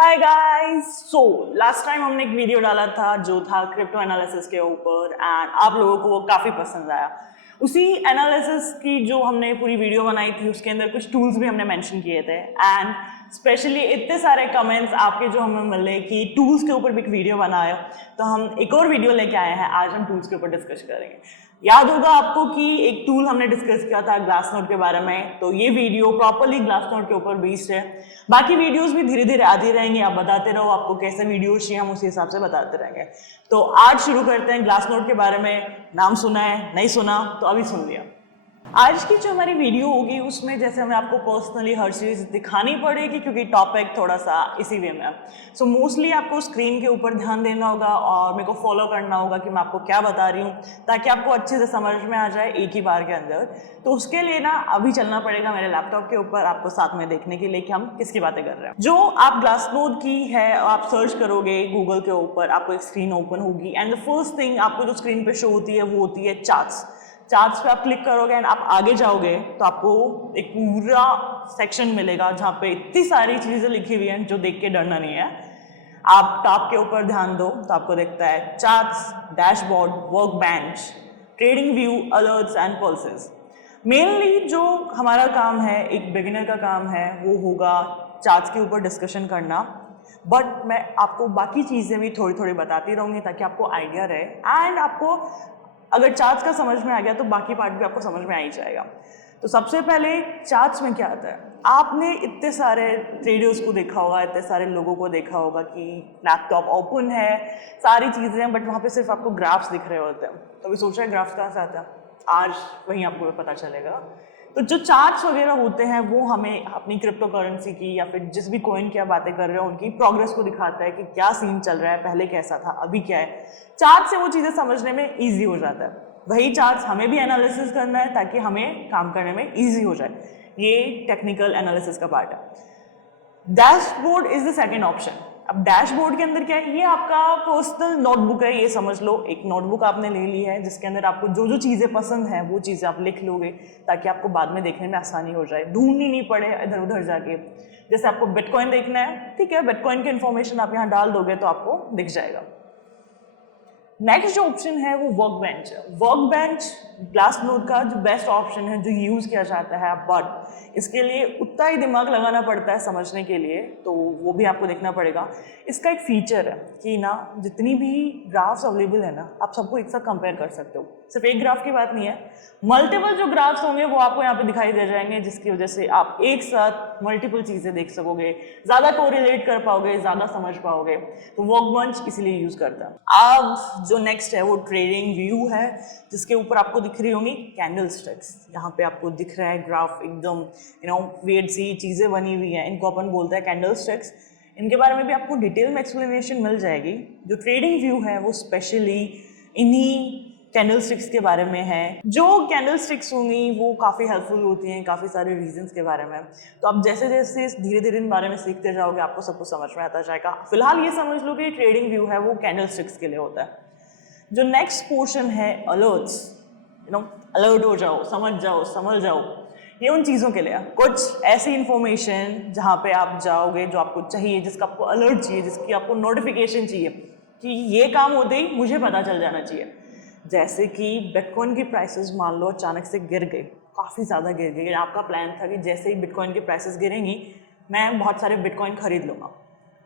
Hi guys. So last time हमने एक video डाला था जो था क्रिप्टो एनालिसिस के ऊपर एंड आप लोगों को वो काफ़ी पसंद आया। उसी एनालिसिस की जो हमने पूरी वीडियो बनाई थी उसके अंदर कुछ टूल्स भी हमने मेंशन किए थे एंड स्पेशली इतने सारे कमेंट्स आपके जो हमें मिले कि टूल्स के ऊपर भी एक वीडियो बनाए, तो हम एक और वीडियो लेके आए हैं। आज हम टूल्स के ऊपर डिस्कस करेंगे। याद होगा आपको कि एक टूल हमने डिस्कस किया था ग्लासनोड के बारे में, तो ये वीडियो प्रॉपरली ग्लासनोड के ऊपर बेस्ड है। बाकी वीडियोस भी धीरे धीरे आती रहेंगी, आप बताते रहो आपको कैसे वीडियोस चाहिए, हम उसी हिसाब से बताते रहेंगे। तो आज शुरू करते हैं ग्लासनोड के बारे में। नाम सुना है, नहीं सुना तो अभी सुन लिया। आज की जो हमारी वीडियो होगी उसमें जैसे हमें आपको पर्सनली हर चीज़ दिखानी पड़ेगी क्योंकि टॉपिक थोड़ा सा इसी वे में है। सो मोस्टली आपको स्क्रीन के ऊपर ध्यान देना होगा और मेरे को फॉलो करना होगा कि मैं आपको क्या बता रही हूँ, ताकि आपको अच्छे से समझ में आ जाए एक ही बार के अंदर। तो उसके लिए ना अभी चलना पड़ेगा मेरे लैपटॉप के ऊपर आपको साथ में देखने के लिए कि हम किसकी बातें कर रहे हैं। जो आप ग्लासनोड की है आप सर्च करोगे गूगल के ऊपर, आपको एक स्क्रीन ओपन होगी एंड द फर्स्ट थिंग आपको जो स्क्रीन पे शो होती है वो होती है चार्ट्स। चार्ट्स पे आप क्लिक करोगे एंड आप आगे जाओगे तो आपको एक पूरा सेक्शन मिलेगा जहाँ पे इतनी सारी चीज़ें लिखी हुई हैं जो देख के डरना नहीं है। आप टॉप के ऊपर ध्यान दो तो आपको दिखता है charts, dashboard, work bench, trading view, alerts and pulses. Mainly जो हमारा काम है, एक बिगिनर का काम है, वो होगा चार्ट्स के ऊपर डिस्कशन करना। बट मैं आपको बाकी चीज़ें भी थोड़ी थोड़ी बताती रहूँगी ताकि आपको आइडिया रहे एंड आपको अगर चार्ट्स का समझ में आ गया तो बाकी पार्ट भी आपको समझ में आ ही जाएगा। तो सबसे पहले चार्ट्स में क्या आता है, आपने इतने सारे ट्रेडर्स को देखा होगा, इतने सारे लोगों को देखा होगा कि लैपटॉप ओपन है, सारी चीज़ें हैं, बट वहाँ पे सिर्फ आपको ग्राफ्स दिख रहे होते हैं। तो अभी सोच रहे हैं ग्राफ्स कहाँ से आता है, आज वहीं आपको पता चलेगा। तो जो चार्ट्स वगैरह होते हैं वो हमें अपनी क्रिप्टो करेंसी की या फिर जिस भी कॉइन की आप बातें कर रहे हो उनकी प्रोग्रेस को दिखाता है कि क्या सीन चल रहा है, पहले कैसा था, अभी क्या है। चार्ट से वो चीज़ें समझने में ईजी हो जाता है। वही चार्ट्स हमें भी एनालिसिस करना है ताकि हमें काम करने में ईजी हो जाए। ये टेक्निकल एनालिसिस का पार्ट है। Dashboard is the second option. अब डैशबोर्ड के अंदर क्या है, ये आपका पर्सनल नोटबुक है, ये समझ लो। एक नोटबुक आपने ले ली है जिसके अंदर आपको जो जो चीज़ें पसंद है वो चीज़ें आप लिख लोगे ताकि आपको बाद में देखने में आसानी हो जाए, ढूंढनी नहीं पड़े इधर उधर जाके। जैसे आपको बिटकॉइन देखना है, ठीक है, बिटकॉइन की इन्फॉर्मेशन आप यहाँ डाल दोगे तो आपको दिख जाएगा। नेक्स्ट जो ऑप्शन है वो वर्क बेंच है। वर्क बेंच ग्लासनोड का जो बेस्ट ऑप्शन है जो यूज़ किया जाता है, बट इसके लिए उतना ही दिमाग लगाना पड़ता है समझने के लिए, तो वो भी आपको देखना पड़ेगा। इसका एक फीचर है कि ना जितनी भी ग्राफ्स अवेलेबल है ना आप सबको एक साथ कंपेयर कर सकते हो। सिर्फ एक ग्राफ की बात नहीं है, मल्टीपल जो ग्राफ्स होंगे वो आपको यहाँ पे दिखाई दे जाएंगे, जिसकी वजह से आप एक साथ मल्टीपल चीज़ें देख सकोगे, ज़्यादा कोरिलेट कर पाओगे, ज़्यादा समझ पाओगे। तो वर्क बेंच इसीलिए यूज़ करता है। अब जो नेक्स्ट है वो ट्रेडिंग व्यू है, जिसके ऊपर आपको दिख रही होंगी कैंडल स्टिक्स। यहाँ पे आपको दिख रहा है ग्राफ एकदम वियर्ड सी चीज़ें बनी हुई हैं, इनको अपन बोलते हैं कैंडल स्टिक्स। इनके बारे में भी आपको डिटेल में एक्सप्लेनेशन मिल जाएगी। जो ट्रेडिंग व्यू है वो स्पेशली इन्हीं कैंडल स्टिक्स के बारे में है। जो कैंडल स्टिक्स होंगी वो काफ़ी हेल्पफुल होती हैं काफ़ी सारे रीजंस के बारे में। तो आप जैसे जैसे धीरे धीरे इन बारे में सीखते जाओगे आपको सब कुछ समझ में आता जाएगा। फिलहाल ये समझ लो कि ट्रेडिंग व्यू है वो कैंडल स्टिक्स के लिए होता है। जो नेक्स्ट पोर्शन है अलर्ट्स, अलर्ट हो जाओ, समझ जाओ, समझ जाओ, ये उन चीज़ों के लिए कुछ ऐसी इंफॉर्मेशन जहाँ पे आप जाओगे जो आपको चाहिए, जिसका आपको अलर्ट चाहिए, जिसकी आपको नोटिफिकेशन चाहिए कि ये काम होते ही मुझे पता चल जाना चाहिए। जैसे कि बिटकॉइन की प्राइसेस मान लो अचानक से गिर गई, काफ़ी ज़्यादा गिर गई। आपका प्लान था कि जैसे ही बिटकॉइन की प्राइसेस गिरेंगी मैं बहुत सारे बिटकॉइन खरीद लूँगा।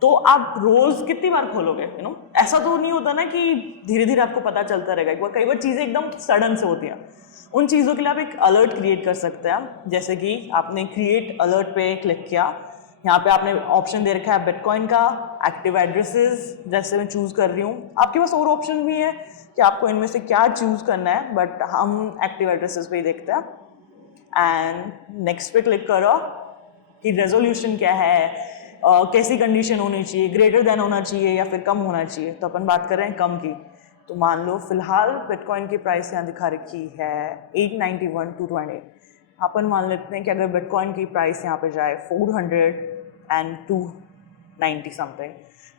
तो आप रोज़ कितनी बार खोलोगे, ऐसा तो नहीं होता ना कि धीरे धीरे आपको पता चलता रहेगा। कई बार चीज़ें एकदम सडन से होती हैं। उन चीज़ों के लिए आप एक अलर्ट क्रिएट कर सकते हैं। जैसे कि आपने क्रिएट अलर्ट पे क्लिक किया, यहाँ पे आपने ऑप्शन दे रखा है बिटकॉइन का, एक्टिव एड्रेसेस, जैसे मैं चूज़ कर रही हूँ। आपके पास और ऑप्शन भी है कि आपको इनमें से क्या चूज़ करना है, बट हम एक्टिव एड्रेसेस पे ही देखते हैं। एंड नेक्स्ट पे क्लिक करो कि रेजोल्यूशन क्या है, कैसी कंडीशन होनी चाहिए, ग्रेटर देन होना चाहिए या फिर कम होना चाहिए। तो अपन बात कर रहे हैं कम की। तो मान लो फिलहाल बिटकॉइन की प्राइस यहाँ दिखा रखी है 891,220। अपन मान लेते हैं कि अगर बिटकॉइन की प्राइस यहाँ पे जाए 40290 समथिंग,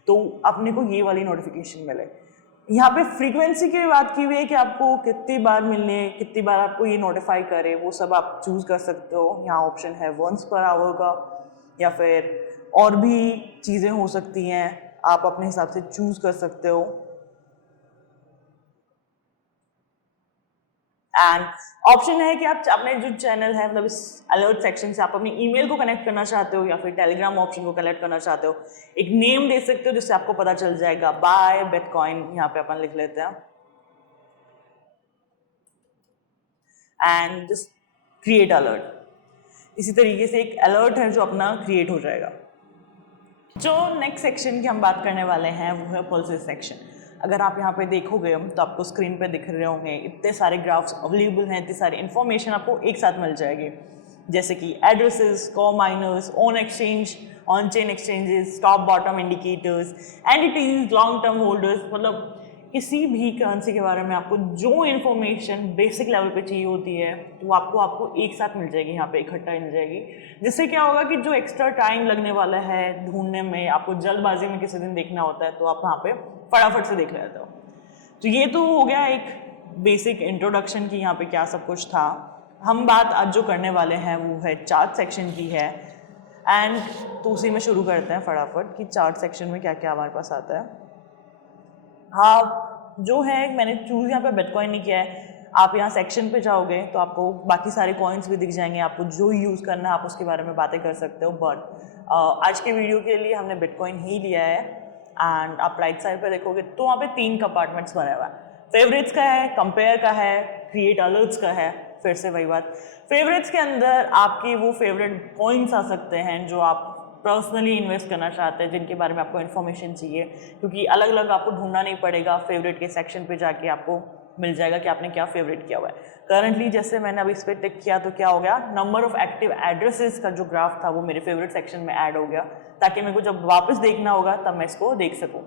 तो अपने को ये वाली नोटिफिकेशन मिले। यहाँ पे फ्रीक्वेंसी की बात की हुई है कि आपको कितनी बार मिलने, कितनी बार आपको ये नोटिफाई करे, वो सब आप चूज़ कर सकते हो। यहाँ ऑप्शन है वंस पर आवर का या फिर और भी चीज़ें हो सकती हैं, आप अपने हिसाब से चूज कर सकते हो। एंड ऑप्शन है कि आप अपने जो चैनल है मतलब इस अलर्ट सेक्शन से आप अपनी ईमेल को कनेक्ट करना चाहते हो या फिर टेलीग्राम ऑप्शन को कनेक्ट करना चाहते हो, एक नेम दे सकते हो जिससे आपको पता चल जाएगा बाय बिटकॉइन, यहाँ पे अपन लिख लेते हैं एंड जस्ट क्रिएट अलर्ट। इसी तरीके से एक अलर्ट है जो अपना क्रिएट हो जाएगा। जो नेक्स्ट सेक्शन की हम बात करने वाले हैं वो है पल्सेस सेक्शन। अगर आप यहाँ पे देखोगे तो आपको स्क्रीन पे दिख रहे होंगे इतने सारे ग्राफ्स अवेलेबल हैं, इतनी सारी इन्फॉर्मेशन आपको एक साथ मिल जाएगी, जैसे कि addresses, core miners, on exchange, on chain exchanges, top bottom indicators, entities, long term holders, मतलब किसी भी करेंसी के बारे में आपको जो इन्फॉर्मेशन बेसिक लेवल पे चाहिए होती है तो आपको एक साथ मिल जाएगी, यहाँ पे इकट्ठा मिल जाएगी। जिससे क्या होगा कि जो एक्स्ट्रा टाइम लगने वाला है ढूंढने में, आपको जल्दबाजी में किसी दिन देखना होता है तो आप वहाँ पे फटाफट से देख लेते हो। तो ये तो हो गया एक बेसिक इंट्रोडक्शन की यहाँ पे क्या सब कुछ था। हम बात आज जो करने वाले हैं वो है चार्ट सेक्शन की है। एंड तो उसी में शुरू करते हैं फटाफट कि चार्ट सेक्शन में क्या क्या हमारे पास आता है। हाँ, जो है मैंने चूज यहाँ पे बिटकॉइन नहीं किया है। आप यहाँ सेक्शन पे जाओगे तो आपको बाकी सारे कॉइन्स भी दिख जाएंगे, आपको जो यूज़ करना है आप उसके बारे में बातें कर सकते हो। बट आज के वीडियो के लिए हमने बिटकॉइन ही लिया है। एंड आप राइट साइड पे देखोगे तो वहाँ पे 3 कंपार्टमेंट्स बने हुआ है। फेवरेट्स का है, कंपेयर का है, क्रिएट अलर्ट्स का है। फिर से वही बात, फेवरेट्स के अंदर आपकी वो फेवरेट कॉइन्स आ सकते हैं जो आप पर्सनली इन्वेस्ट करना चाहते हैं, जिनके बारे में आपको इन्फॉर्मेशन चाहिए, क्योंकि अलग अलग आपको ढूंढना नहीं पड़ेगा, फेवरेट के सेक्शन पे जाके आपको मिल जाएगा कि आपने क्या फेवरेट किया हुआ है। करंटली जैसे मैंने अभी इस पर टिक किया तो क्या हो गया, नंबर ऑफ एक्टिव एड्रेसेस का जो ग्राफ था वो मेरे फेवरेट सेक्शन में ऐड हो गया, ताकि मेरे को जब वापस देखना होगा तब मैं इसको देख सकूँ।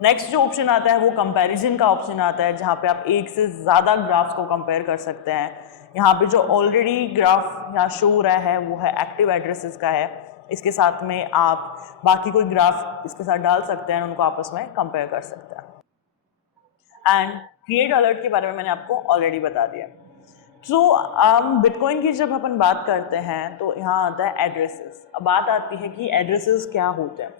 नेक्स्ट जो ऑप्शन आता है वो कंपैरिजन का ऑप्शन आता है, जहाँ पे आप एक से ज़्यादा ग्राफ्स को कंपेयर कर सकते हैं। यहाँ पे जो ऑलरेडी ग्राफ यहाँ शो हो रहा है वो है एक्टिव एड्रेसेस का है। इसके साथ में आप बाकी कोई ग्राफ इसके साथ डाल सकते हैं, उनको आपस में कंपेयर कर सकते हैं। एंड क्रिएट अलर्ट के बारे में मैंने आपको ऑलरेडी बता दिया। तो बिटकॉइन की जब अपन बात करते हैं तो यहाँ आता है एड्रेसेस। अब बात आती है कि एड्रेसेस क्या होते हैं।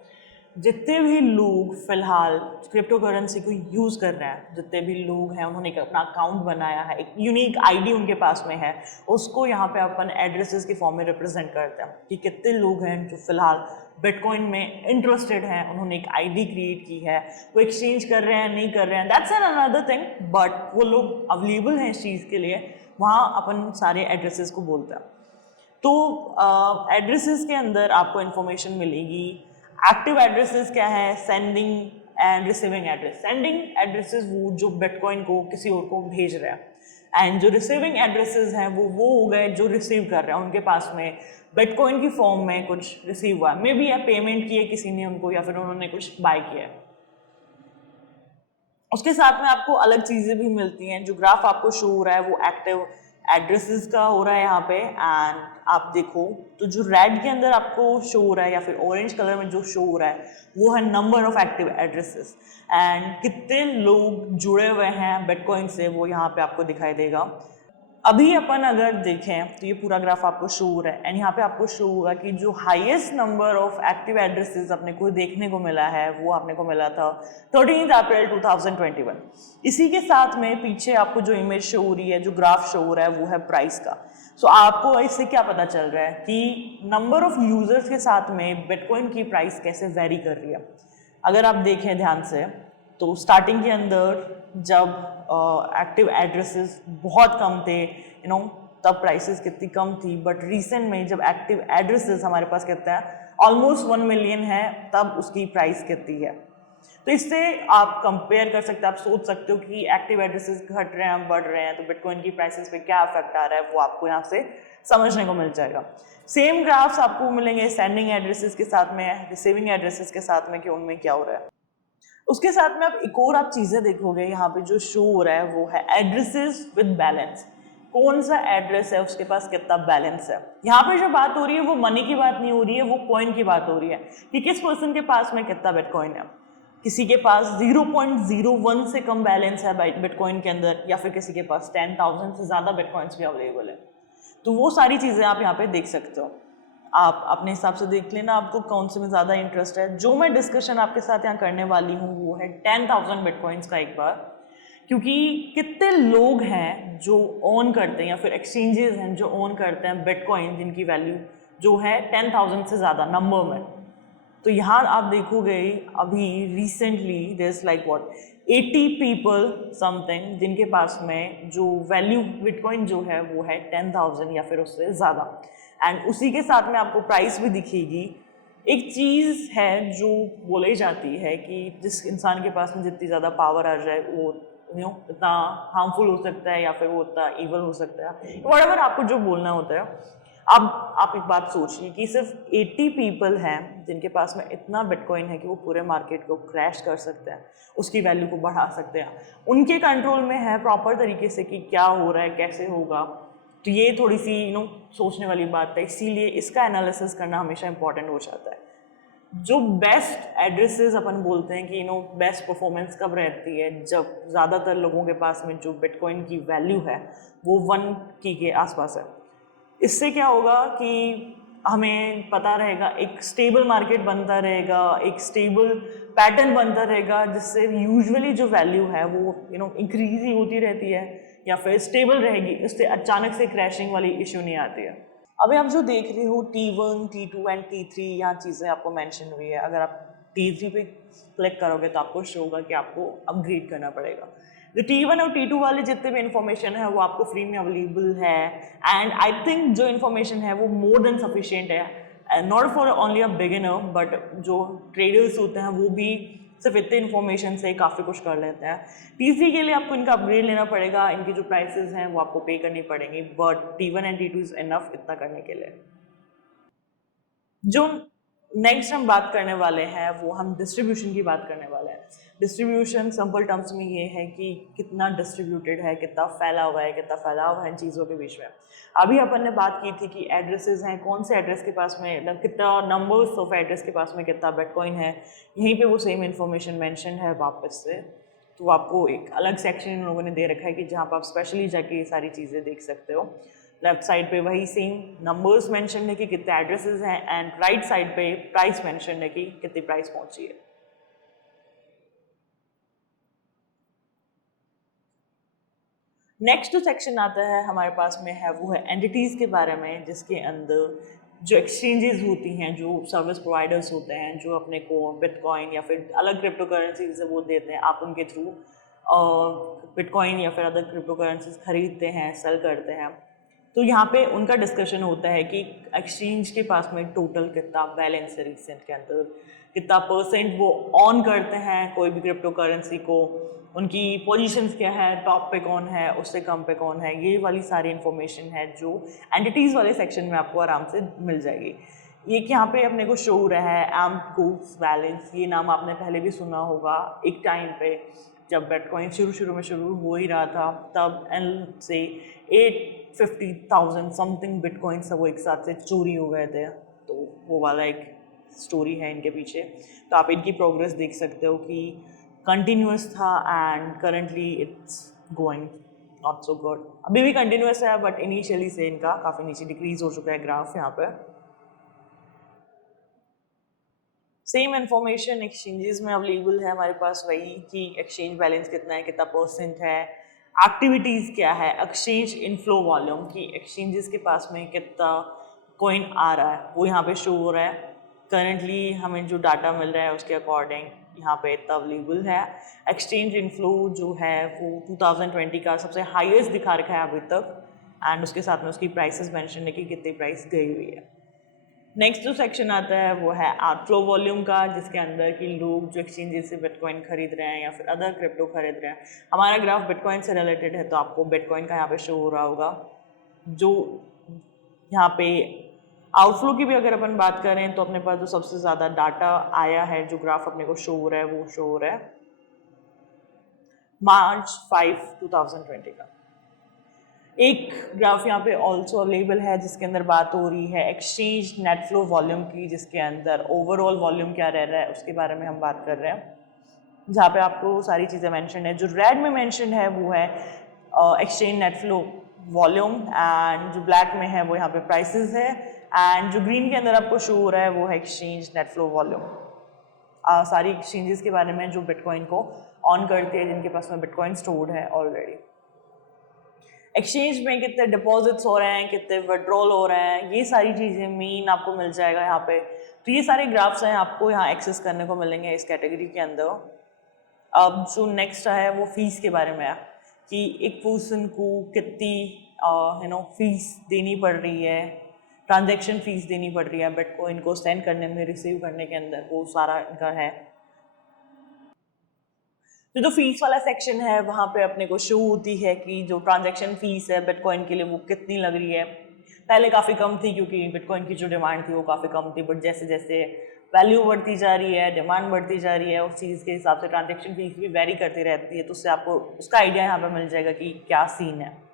जितने भी लोग फिलहाल क्रिप्टो करेंसी को यूज़ कर रहे हैं, जितने भी लोग हैं उन्होंने एक अपना अकाउंट बनाया है, एक यूनिक आईडी उनके पास में है, उसको यहाँ पे अपन एड्रेसेस के फॉर्म में रिप्रेजेंट करते हैं कि कितने लोग हैं जो फिलहाल बिटकॉइन में इंटरेस्टेड हैं, उन्होंने एक आईडी क्रिएट की है, वो एक्सचेंज कर रहे हैं नहीं कर रहे हैं, that's an another thing, but वो लोग अवेलेबल हैं इस चीज़ के लिए, वहाँ अपन सारे एड्रेसेस को बोलते हैं। तो एड्रेसेस के अंदर आपको इन्फॉर्मेशन मिलेगी। एक्टिव एड्रेसेस क्या है, sending end receiving address. Sending addresses वो जो बिटकॉइन को किसी और को भेज रहे हैं, एंड जो रिसीविंग एड्रेसेस हैं वो हो गए जो रिसीव कर रहे हैं, उनके पास में बिटकॉइन की फॉर्म में कुछ रिसीव हुआ है, मे बी पेमेंट की है किसी ने उनको या फिर उन्होंने कुछ बाय किया है। उसके साथ में आपको अलग चीज़ें भी मिलती हैं। जो ग्राफ आपको शो हो रहा है वो एक्टिव एड्रेसेस का हो रहा है यहाँ पे। एंड आप देखो तो जो रेड के अंदर आपको शो हो रहा है या फिर ऑरेंज कलर में जो शो हो रहा है वो है number of active addresses, and कितने लोग जुड़े हुए हैं बिटकॉइन से वो यहाँ पे आपको दिखाई देगा। अभी अपन अगर देखें तो ये पूरा ग्राफ आपको शो हो रहा है, एंड यहाँ पे आपको शो होगा कि जो highest number of active addresses अपने को देखने को मिला है वो आपने को मिला था 13 अप्रैल 2021। इसी के साथ में पीछे आपको जो इमेज शो हो रही है, जो ग्राफ शो हो रहा है वो है प्राइस का। सो आपको इससे क्या पता चल रहा है कि नंबर ऑफ यूजर्स के साथ में बिटकॉइन की प्राइस कैसे वेरी कर रही है। अगर आप देखें ध्यान से तो स्टार्टिंग के अंदर जब एक्टिव एड्रेसेस बहुत कम थे, तब प्राइसेस कितनी कम थी, बट रिसेंट में जब एक्टिव एड्रेसेस हमारे पास कितना है, ऑलमोस्ट 1 मिलियन है, तब उसकी प्राइस कितनी है। तो इससे आप कंपेयर कर सकते हैं, आप सोच सकते हो कि एक्टिव एड्रेसेस घट रहे हैं बढ़ रहे हैं तो बिटकॉइन की प्राइसेस पे क्या इफेक्ट आ रहा है, वो आपको यहाँ से समझने को मिल जाएगा। सेम ग्राफ्स आपको मिलेंगे सेंडिंग एड्रेसेस के साथ में, रिसीविंग एड्रेसेस के साथ में कि उनमें क्या हो रहा है। उसके साथ में आप एक और आप चीज़ें देखोगे, यहाँ पे जो शो हो रहा है वो है एड्रेसेस विद बैलेंस। कौन सा एड्रेस है उसके पास कितना बैलेंस है। यहाँ पे जो बात हो रही है वो मनी की बात नहीं हो रही है, वो कॉइन की बात हो रही है कि किस पर्सन के पास में कितना बिटकॉइन है। किसी के पास 0.01 से कम बैलेंस है बिटकॉइन के अंदर, या फिर किसी के पास 10,000 से ज़्यादा बिटकॉइंस भी अवेलेबल है। तो वो सारी चीज़ें आप यहाँ पे देख सकते हो। आप अपने हिसाब से देख लेना आपको कौन से में ज़्यादा इंटरेस्ट है। जो मैं डिस्कशन आपके साथ यहाँ करने वाली हूँ वो है 10,000 बिटकॉइंस का एक बार, क्योंकि कितने लोग हैं जो ओन करते हैं या फिर एक्सचेंजेस हैं जो ओन करते हैं बिटकॉइन जिनकी वैल्यू जो है 10,000 से ज़्यादा नंबर में। तो यहाँ आप देखोगे अभी recently there is like what 80 people something जिनके पास में जो वैल्यू बिटकॉइन जो है वो है 10,000 या फिर उससे ज़्यादा। एंड उसी के साथ में आपको प्राइस भी दिखेगी। एक चीज़ है जो बोली जाती है कि जिस इंसान के पास में जितनी ज़्यादा पावर आ जाए वो इतना हार्मफुल हो सकता है या फिर वो उतना इवल हो सकता है, व्हाटएवर आपको जो बोलना होता है। अब आप एक बात सोचिए कि सिर्फ 80 पीपल हैं जिनके पास में इतना बिटकॉइन है कि वो पूरे मार्केट को क्रैश कर सकते हैं, उसकी वैल्यू को बढ़ा सकते हैं। उनके कंट्रोल में है प्रॉपर तरीके से कि क्या हो रहा है, कैसे होगा। तो ये थोड़ी सी सोचने वाली बात है, इसीलिए इसका एनालिसिस करना हमेशा इंपॉर्टेंट हो जाता है। जो बेस्ट एड्रेसेस अपन बोलते हैं कि बेस्ट परफॉर्मेंस कब रहती है, जब ज़्यादातर लोगों के पास में जो बिटकॉइन की वैल्यू है वो 1 की के आसपास है। इससे क्या होगा कि हमें पता रहेगा, एक स्टेबल मार्केट बनता रहेगा, एक स्टेबल पैटर्न बनता रहेगा, जिससे यूजुअली जो वैल्यू है वो इंक्रीज ही होती रहती है या फिर स्टेबल रहेगी। इससे अचानक से क्रैशिंग वाली इश्यू नहीं आती है। अभी आप जो देख रहे हो T1, T2 एंड T3 यहाँ चीज़ें आपको मेंशन हुई है। अगर आप T3 पे क्लिक करोगे तो आपको शो होगा कि आपको अपग्रेड करना पड़ेगा। जो T1 और T2 वाले जितने भी इन्फॉर्मेशन है वो आपको फ्री में अवेलेबल है। एंड आई थिंक जो इन्फॉर्मेशन है वो मोर देन सफिशिएंट है, not for only a beginner, but जो ट्रेडर्स होते हैं वो भी सिर्फ इतने इन्फॉर्मेशन से काफ़ी कुछ कर लेते हैं। T3 के लिए आपको इनका अपग्रेड लेना पड़ेगा, इनकी जो प्राइसेस हैं वो आपको पे करनी पड़ेंगी, but T1 and T2 is enough इतना करने के लिए। जो नेक्स्ट हम बात करने वाले हैं वो हम डिस्ट्रीब्यूशन की बात करने वाले हैं। डिस्ट्रीब्यूशन सिंपल टर्म्स में ये है कि कितना डिस्ट्रीब्यूटेड है, कितना फैला हुआ है, कितना फैलाव है इन चीज़ों के बीच में। अभी अपन ने बात की थी कि एड्रेसेस हैं, कौन से एड्रेस के पास में कितना नंबर्स ऑफ एड्रेस के पास में कितना बिटकॉइन है। यहीं पे वो सेम इन्फॉर्मेशन मेंशन है वापस से। तो आपको एक अलग सेक्शन इन लोगों ने दे रखा है कि जहाँ पर आप स्पेशली जाके ये सारी चीज़ें देख सकते हो। लेफ्ट साइड पे वही सेम नंबर्स मेंशन है कि कितने एड्रेसेस हैं, एंड राइट साइड पे प्राइस मेंशन है कि कितनी प्राइस पहुंची है। नेक्स्ट जो सेक्शन आता है हमारे पास में है वो है एंटिटीज़ के बारे में, जिसके अंदर जो एक्सचेंजेस होती हैं, जो सर्विस प्रोवाइडर्स होते हैं, जो अपने को बिटकॉइन या फिर अलग क्रिप्टो करेंसी से वो देते हैं, आप उनके थ्रू बिटकॉइन या फिर अदर क्रिप्टो करेंसीज खरीदते हैं, सेल करते हैं। तो यहाँ पे उनका डिस्कशन होता है कि एक्सचेंज के पास में टोटल कितना बैलेंस है, रिसेंट के अंदर कितना परसेंट वो ऑन करते हैं कोई भी क्रिप्टो करेंसी को, उनकी पोजीशंस क्या है, टॉप पे कौन है, उससे कम पे कौन है। ये वाली सारी इन्फॉर्मेशन है जो एंटिटीज़ वाले सेक्शन में आपको आराम से मिल जाएगी। ये यहाँ पे अपने को शो हो रहा है एम्प बैलेंस, ये नाम आपने पहले भी सुना होगा। एक टाइम पे जब बिटकॉइन शुरू में शुरू हो ही रहा था, तब एन से 850,000 समथिंग बिटकॉइन सब वो एक साथ से चोरी हो गए थे। तो वो वाला एक स्टोरी है इनके पीछे। तो आप इनकी प्रोग्रेस देख सकते हो कि कंटिन्यूस था and currently it's going not so good. अभी भी कंटिन्यूस है बट इनिशियली से इनका काफ़ी नीचे डिक्रीज हो चुका है ग्राफ यहाँ पे। सेम इन्फॉर्मेशन एक्सचेंजेस में अवेलेबल है हमारे पास, वही कि एक्सचेंज बैलेंस कितना है, कितना परसेंट है, एक्टिविटीज़ क्या है, एक्सचेंज इनफ्लो वॉल्यूम की एक्सचेंजेस के पास में कितना कॉइन आ रहा है वो यहाँ पे शो हो रहा है। करंटली हमें जो डाटा मिल रहा है उसके अकॉर्डिंग यहाँ पे इतना अवेलेबल है। एक्सचेंज इनफ्लो जो है वो 2020 का सबसे हाईएस्ट दिखा रखा है अभी तक, एंड उसके साथ में उसकी प्राइसेस मेंशन है कि कितनी प्राइस गई हुई है। नेक्स्ट जो सेक्शन आता है वो है आउटफ्लो वॉल्यूम का, जिसके अंदर कि लोग जो एक्सचेंजेस से बिटकॉइन खरीद रहे हैं या फिर अदर क्रिप्टो खरीद रहे हैं। हमारा ग्राफ बिटकॉइन से रिलेटेड है तो आपको बिटकॉइन का यहाँ पे शो हो रहा होगा। जो यहाँ पे आउटफ्लो की भी अगर अपन बात करें तो अपने पास जो सबसे ज़्यादा डाटा आया है, जो ग्राफ अपने को शो हो रहा है वो शो हो रहा है March 5, 2020 का। एक ग्राफ यहाँ पे ऑल्सो अवेलेबल है जिसके अंदर बात हो रही है एक्सचेंज नेट फ्लो वॉल्यूम की, जिसके अंदर ओवरऑल वॉल्यूम क्या रह रहा है उसके बारे में हम बात कर रहे हैं, जहाँ पे आपको सारी चीज़ें मेंशन है। जो रेड में मेंशन है वो है exchange net flow volume, and जो ब्लैक में है वो यहाँ पे प्राइसेस है, एंड जो ग्रीन के अंदर आपको शो हो रहा है वो है एक्सचेंज नेट फ्लो वॉल्यूम। सारी एक्सचेंजेस के बारे में जो बिटकॉइन को ऑन करती है, जिनके पास में बिटकॉइन स्टोर्ड है ऑलरेडी। एक्सचेंज में कितने डिपॉजिट्स हो रहे हैं, कितने विड्रॉल हो रहे हैं, ये सारी चीज़ें मेन आपको मिल जाएगा यहाँ पे। तो ये सारे ग्राफ्स हैं आपको यहाँ एक्सेस करने को मिलेंगे इस कैटेगरी के अंदर। अब जो नेक्स्ट है वो फीस के बारे में है कि एक पर्सन को कितनी फीस देनी पड़ रही है, ट्रांजैक्शन फीस देनी पड़ रही है बिटकॉइन को सेंड करने में, रिसीव करने के अंदर, वो सारा इनका है। तो जो फीस वाला सेक्शन है वहाँ पे अपने को शो होती है कि जो ट्रांजैक्शन फीस है बिटकॉइन के लिए वो कितनी लग रही है। पहले काफ़ी कम थी क्योंकि बिटकॉइन की जो डिमांड थी वो काफ़ी कम थी, बट जैसे जैसे वैल्यू बढ़ती जा रही है, डिमांड बढ़ती जा रही है, उस चीज़ के हिसाब से ट्रांजैक्शन फीस भी वेरी करती रहती है। तो उससे आपको उसका आइडिया यहाँ पे मिल जाएगा कि क्या सीन है।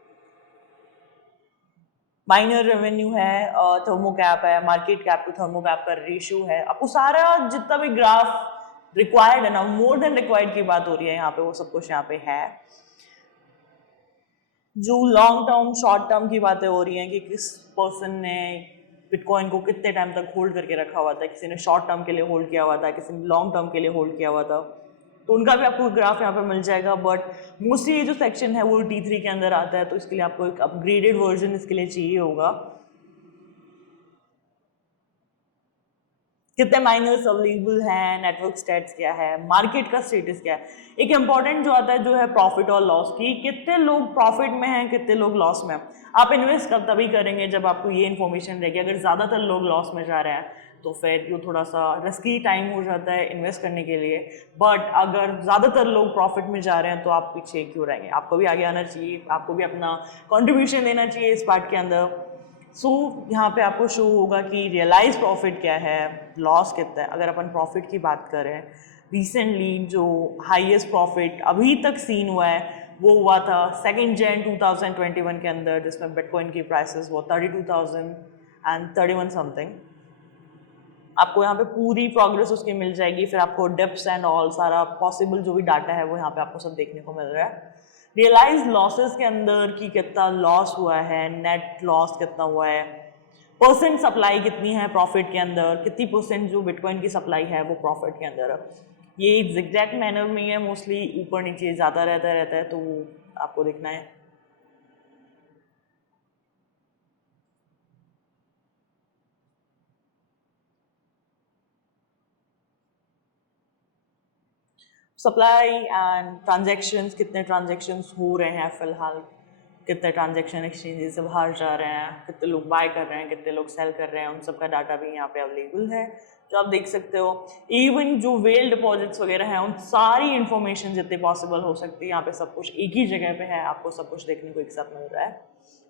माइनर रेवेन्यू है, थर्मो कैप है, market cap to thermo cap का रेशियो है। आपको सारा जितना भी ग्राफ रिक्वायर्ड है ना, मोर देन रिक्वायर्ड की बात हो रही है यहाँ पे, वो सब कुछ यहाँ पे है। जो लॉन्ग टर्म शॉर्ट टर्म की बातें हो रही हैं कि किस पर्सन ने बिटकॉइन को कितने टाइम तक होल्ड करके रखा हुआ था, किसी ने शॉर्ट टर्म के लिए होल्ड किया हुआ था, किसी ने लॉन्ग टर्म के लिए होल्ड किया हुआ था, तो उनका भी आपको ग्राफ यहाँ पे मिल जाएगा। बट मोस्टली ये जो सेक्शन है वो T3 के अंदर आता है, तो इसके लिए आपको एक अपग्रेडेड वर्जन इसके लिए चाहिए होगा। कितने माइनर्स अवेलेबल हैं, नेटवर्क स्टेट्स क्या है, मार्केट का स्टेटस क्या है। एक इंपॉर्टेंट जो आता है जो है प्रॉफिट और लॉस की, कितने लोग प्रॉफिट में हैं, कितने लोग लॉस में हैं। आप इन्वेस्ट कब तभी करेंगे जब आपको ये इन्फॉर्मेशन रहेगी। अगर ज़्यादातर लोग लॉस में जा रहे हैं तो फिर ये थोड़ा सा रिस्की टाइम हो जाता है इन्वेस्ट करने के लिए। बट अगर ज़्यादातर लोग प्रॉफिट में जा रहे हैं तो आप पीछे क्यों रहेंगे, आपको भी आगे आना चाहिए, आपको भी अपना कॉन्ट्रीब्यूशन देना चाहिए इस पार्ट के अंदर। सो यहाँ पे आपको शो होगा कि रियलाइज प्रॉफिट क्या है, लॉस कितना है। अगर अपन प्रॉफिट की बात करें, रिसेंटली जो हाईएस्ट प्रॉफिट अभी तक सीन हुआ है वो हुआ था 2 Jan 2021 के अंदर, जिसमें बिटकॉइन की प्राइसेस वो 32,031 समथिंग। आपको यहाँ पे पूरी प्रोग्रेस उसकी मिल जाएगी, फिर आपको डिप्स एंड ऑल सारा पॉसिबल जो भी डाटा है वो यहाँ पे आपको सब देखने को मिल रहा है। रियलाइज लॉसेस के अंदर कि कितना लॉस हुआ है, नेट लॉस कितना हुआ है, परसेंट सप्लाई कितनी है प्रॉफिट के अंदर, कितनी परसेंट जो बिटकॉइन की सप्लाई है वो प्रॉफिट के अंदर है। ये एग्जैक्ट मैनर में है, मोस्टली ऊपर नीचे ज़्यादा रहता है, तो आपको देखना है। सप्लाई एंड ट्रांजैक्शंस, कितने ट्रांजैक्शंस हो रहे हैं फिलहाल, कितने ट्रांजैक्शन एक्सचेंजेस से बाहर जा रहे हैं, कितने लोग बाय कर रहे हैं, कितने लोग सेल कर रहे हैं, उन सब का डाटा भी यहाँ पे अवेलेबल है जो आप देख सकते हो। इवन जो वेल डिपॉजिट्स वगैरह हैं उन सारी इन्फॉर्मेशन जितनी पॉसिबल हो सकती है यहाँ पे सब कुछ एक ही जगह पे है, आपको सब कुछ देखने को एक साथ मिल रहा है।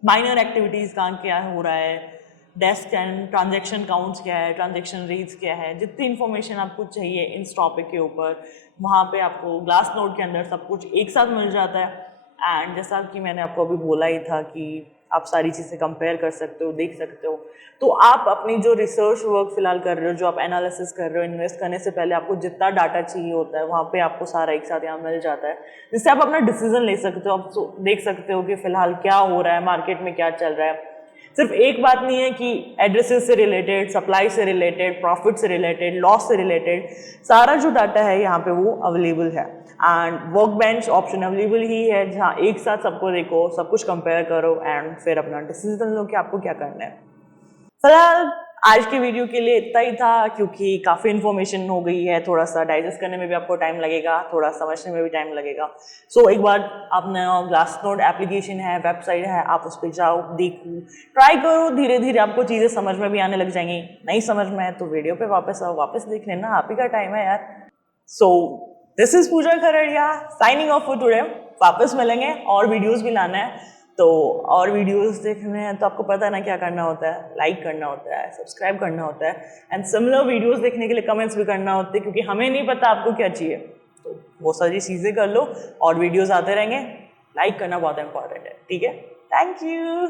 माइनर एक्टिविटीज़ कहाँ क्या हो रहा है, डेस्क एंड ट्रांजैक्शन काउंट्स क्या है, ट्रांजैक्शन रेट्स क्या है, जितनी इन्फॉर्मेशन आपको चाहिए इस टॉपिक के ऊपर वहाँ पे आपको ग्लास नोड के अंदर सब कुछ एक साथ मिल जाता है। एंड जैसा कि मैंने आपको अभी बोला ही था कि आप सारी चीज़ें कंपेयर कर सकते हो, देख सकते हो। तो आप अपनी जो रिसर्च वर्क फिलहाल कर रहे हो, जो आप एनालिसिस कर रहे हो, इन्वेस्ट करने से पहले आपको जितना डाटा चाहिए होता है वहाँ पे आपको सारा एक साथ यहाँ मिल जाता है, जिससे आप अपना डिसीजन ले सकते हो। आप देख सकते हो कि फिलहाल क्या हो रहा है, मार्केट में क्या चल रहा है। सिर्फ एक बात नहीं है कि एड्रेसेस से रिलेटेड, सप्लाई से रिलेटेड, प्रॉफिट से रिलेटेड, लॉस से रिलेटेड, सारा जो डाटा है यहाँ पे वो अवेलेबल है। And work bench option available ही है जहाँ एक साथ सबको देखो, सब कुछ कंपेयर करो एंड फिर अपना डिसीजन लो कि आपको क्या करना है। फिलहाल आज की वीडियो के लिए इतना ही था, क्योंकि काफ़ी इन्फॉर्मेशन हो गई है, थोड़ा सा डाइजेस्ट करने में भी आपको टाइम लगेगा, थोड़ा समझने में भी टाइम लगेगा। सो एक बार अपना ग्लासनोड एप्लीकेशन है, वेबसाइट है, आप उस पर जाओ, देखो, ट्राई करो, धीरे धीरे आपको चीज़ें समझ में भी आने लग जाएंगी। नहीं समझ में है तो वीडियो पे वापस आओ, वापस देख लेना, आप ही का टाइम है यार। So this is Pooja Khardiya signing off for today. वापस मिलेंगे, और वीडियोस भी लाना है, तो और वीडियोस देखने हैं तो आपको पता है ना क्या करना होता है, लाइक करना होता है, सब्सक्राइब करना होता है, एंड सिमिलर वीडियोस देखने के लिए कमेंट्स भी करना होते हैं, क्योंकि हमें नहीं पता आपको क्या चाहिए। तो वो सारी चीज़ें कर लो और वीडियोस आते रहेंगे। लाइक करना बहुत इंपॉर्टेंट है, ठीक है। Thank you.